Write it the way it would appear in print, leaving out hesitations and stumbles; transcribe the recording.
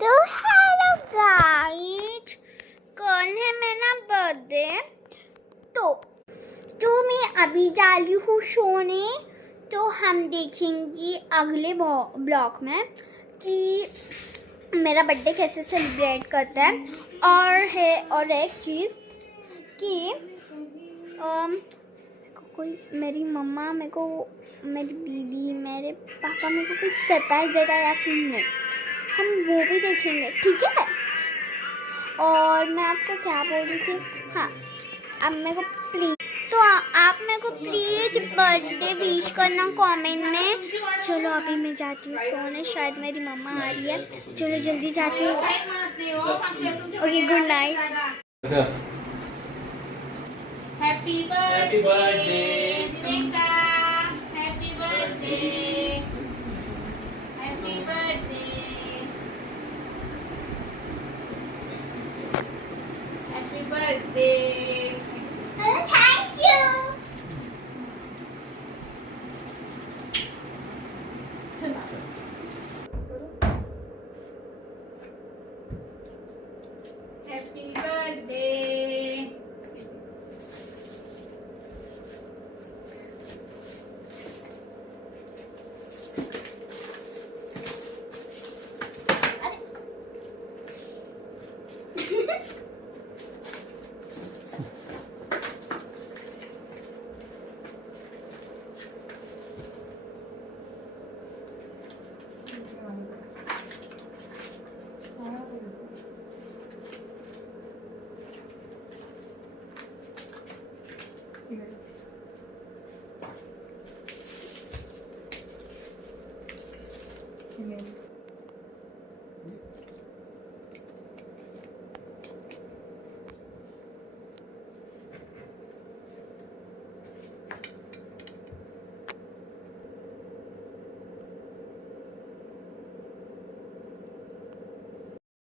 तो hello guys, कल है मेरा बर्थडे। तो मैं अभी जा रही हूँ सोने। तो हम देखेंगे अगले ब्लॉग में कि मेरा बर्थडे कैसे सेलिब्रेट करता है। और एक चीज़ कि कोई मेरी मम्मा मेरे को, मेरी दीदी, मेरे पापा मेरे को कुछ सरप्राइज देता है या फिर नहीं, हम वो भी देखेंगे, ठीक है। और मैं आपको क्या बोल रही थी, हाँ, अब मेरे को प्लीज, तो आप मेरे को प्लीज बर्थडे विश करना कमेंट में। चलो अभी मैं जाती हूँ सोने, शायद मेरी मम्मा आ रही है। चलो जल्दी जाती हूँ। Okay, good night. Happy birthday, Priyanka. Happy birthday. Happy birthday. Happy birthday. Thank you. Happy birthday. Amen.